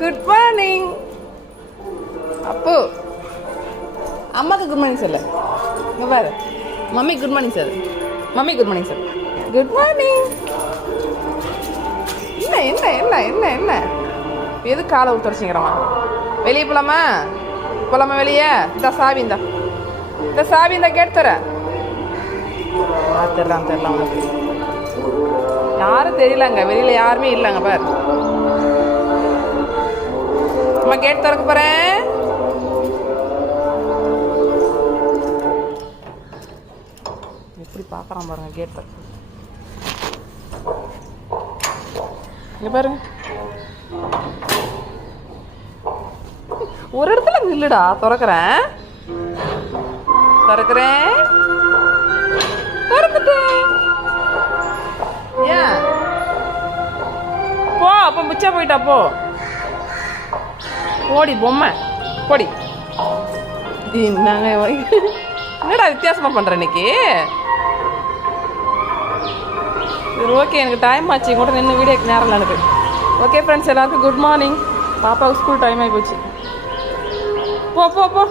Good morning. அப்போ அம்மாக்கு good morning சொல்லு. இங்கே பாரு, mummy good morning sir. Mummy good morning sir. Good morning. என்ன என்ன என்ன என்ன என்ன எது காலை ஊற்றுறச்சிங்கிறமா? வெளியே போகலாமா? போகலாமா வெளியே? இந்த சாவி இந்த சாவி இந்த கேட்டு தர தெரிலாம் உனக்கு. யாரும் தெரியலங்க, வெளியில் யாருமே இல்லைங்க. பாரு, அம்மா கேட் திறக்க போகிறேன். எப்படி பார்க்குறான் பாருங்க கேட் திறக்க. இங்கே பாருங்க, ஒரு இடத்துல நில்லுடா. திறக்கிறேன் திறந்துட்டேன். ஏன் போ, அப்போ மிச்சா போயிட்டா போ. போடி பொம்மை போடி. என்னங்க என்னடா வித்தியாசமா பண்ற இன்னைக்கு? சரி ஓகே, எனக்கு டைம் ஆச்சு. கூட நின்று வீடியோக்கு நேரம் எனக்கு. ஓகே ஃப்ரெண்ட்ஸ், எல்லாருக்கும் குட் மார்னிங். பாப்பாவுக்கு ஸ்கூல் டைம் ஆகி போச்சு. போ போ போ.